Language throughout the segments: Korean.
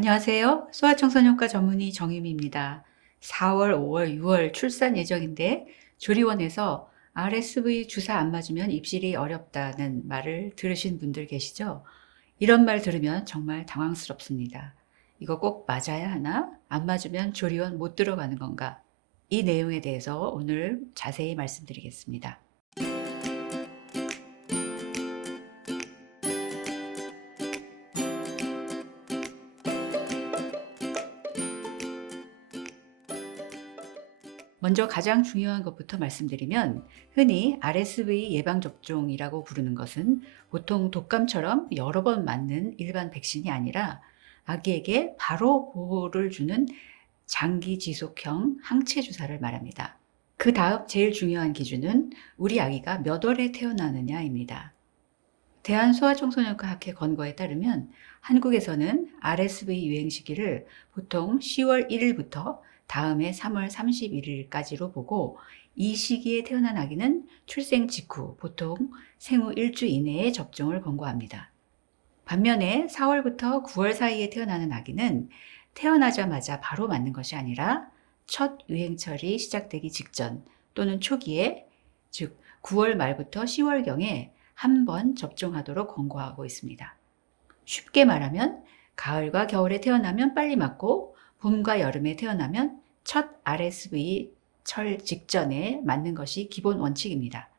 안녕하세요. 소아청소년과 전문의 정유미입니다. 4월, 5월, 6월 출산 예정인데 조리원에서 RSV 주사 안 맞으면 입실이 어렵다는 말을 들으신 분들 계시죠? 이런 말 들으면 정말 당황스럽습니다. 이거 꼭 맞아야 하나? 안 맞으면 조리원 못 들어가는 건가? 이 내용에 대해서 오늘 자세히 말씀드리겠습니다. 먼저 가장 중요한 것부터 말씀드리면 흔히 RSV 예방접종이라고 부르는 것은 보통 독감처럼 여러 번 맞는 일반 백신이 아니라 아기에게 바로 보호를 주는 장기 지속형 항체 주사를 말합니다. 그 다음 제일 중요한 기준은 우리 아기가 몇 월에 태어나느냐입니다. 대한소아청소년과학회 권고에 따르면 한국에서는 RSV 유행 시기를 보통 10월 1일부터 다음해 3월 31일까지로 보고 이 시기에 태어난 아기는 출생 직후 보통 생후 1주 이내에 접종을 권고합니다. 반면에 4월부터 9월 사이에 태어나는 아기는 태어나자마자 바로 맞는 것이 아니라 첫 유행철이 시작되기 직전 또는 초기에 즉 9월 말부터 10월경에 한 번 접종하도록 권고하고 있습니다. 쉽게 말하면 가을과 겨울에 태어나면 빨리 맞고 봄과 여름에 태어나면 첫 RSV 철 직전에 맞는 것이 기본 원칙입니다.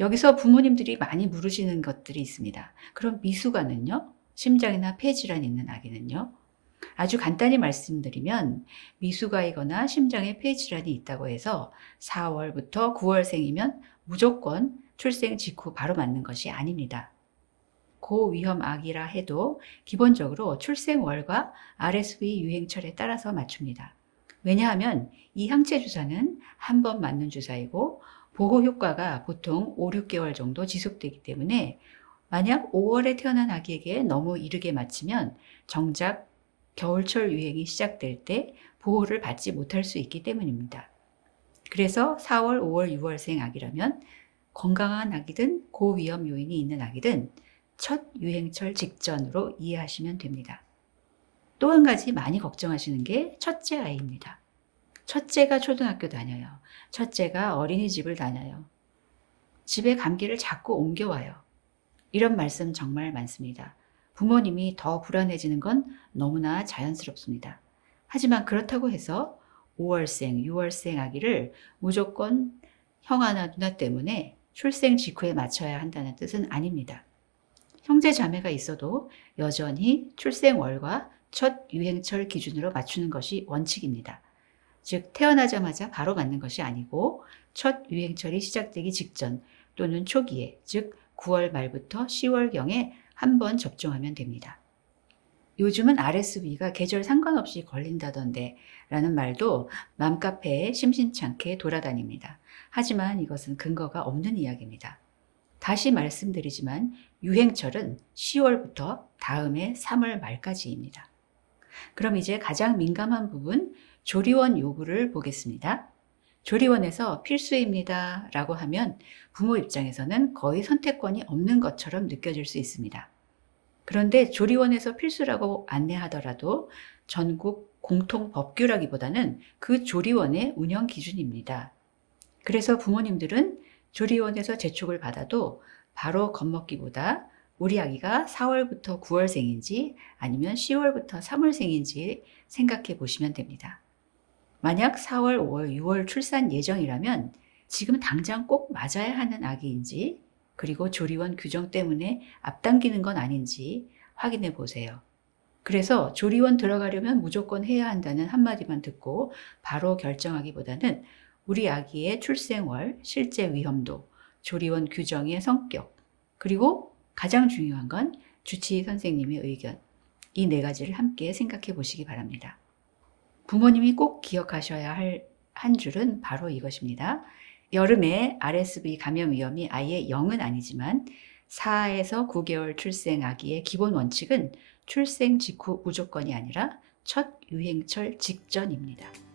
여기서 부모님들이 많이 물으시는 것들이 있습니다. 그럼 미숙아는요? 심장이나 폐질환이 있는 아기는요? 아주 간단히 말씀드리면 미숙아이거나 심장에 폐질환이 있다고 해서 4월부터 9월생이면 무조건 출생 직후 바로 맞는 것이 아닙니다. 고위험 아기라 해도 기본적으로 출생월과 RSV 유행철에 따라서 맞춥니다. 왜냐하면 이 항체 주사는 한 번 맞는 주사이고 보호 효과가 보통 5, 6개월 정도 지속되기 때문에 만약 5월에 태어난 아기에게 너무 이르게 맞추면 정작 겨울철 유행이 시작될 때 보호를 받지 못할 수 있기 때문입니다. 그래서 4월, 5월, 6월생 아기라면 건강한 아기든 고위험 요인이 있는 아기든 첫 유행철 직전으로 이해하시면 됩니다. 또 한 가지 많이 걱정하시는 게 첫째 아이입니다. 첫째가 초등학교 다녀요. 첫째가 어린이집을 다녀요. 집에 감기를 자꾸 옮겨와요. 이런 말씀 정말 많습니다. 부모님이 더 불안해지는 건 너무나 자연스럽습니다. 하지만 그렇다고 해서 5월생, 6월생 아기를 무조건 형아나 누나 때문에 출생 직후에 맞춰야 한다는 뜻은 아닙니다. 형제 자매가 있어도 여전히 출생월과 첫 유행철 기준으로 맞추는 것이 원칙입니다. 즉 태어나자마자 바로 맞는 것이 아니고 첫 유행철이 시작되기 직전 또는 초기에 즉 9월 말부터 10월경에 한 번 접종하면 됩니다. 요즘은 RSV가 계절 상관없이 걸린다던데 라는 말도 맘카페에 심심찮게 돌아다닙니다. 하지만 이것은 근거가 없는 이야기입니다. 다시 말씀드리지만 유행철은 10월부터 다음해 3월 말까지입니다. 그럼 이제 가장 민감한 부분 조리원 요구를 보겠습니다. 조리원에서 필수입니다 라고 하면 부모 입장에서는 거의 선택권이 없는 것처럼 느껴질 수 있습니다. 그런데 조리원에서 필수라고 안내하더라도 전국 공통 법규라기보다는 그 조리원의 운영 기준입니다. 그래서 부모님들은 조리원에서 재촉을 받아도 바로 겁먹기보다 우리 아기가 4월부터 9월생인지 아니면 10월부터 3월생인지 생각해 보시면 됩니다. 만약 4월, 5월, 6월 출산 예정이라면 지금 당장 꼭 맞아야 하는 아기인지 그리고 조리원 규정 때문에 앞당기는 건 아닌지 확인해 보세요. 그래서 조리원 들어가려면 무조건 해야 한다는 한마디만 듣고 바로 결정하기보다는 우리 아기의 출생월, 실제 위험도, 조리원 규정의 성격, 그리고 가장 중요한 건 주치의 선생님의 의견, 이 네 가지를 함께 생각해 보시기 바랍니다. 부모님이 꼭 기억하셔야 할 한 줄은 바로 이것입니다. 여름에 RSV 감염 위험이 아예 0은 아니지만 4에서 9개월 출생 아기의 기본 원칙은 출생 직후 무조건이 아니라 첫 유행철 직전입니다.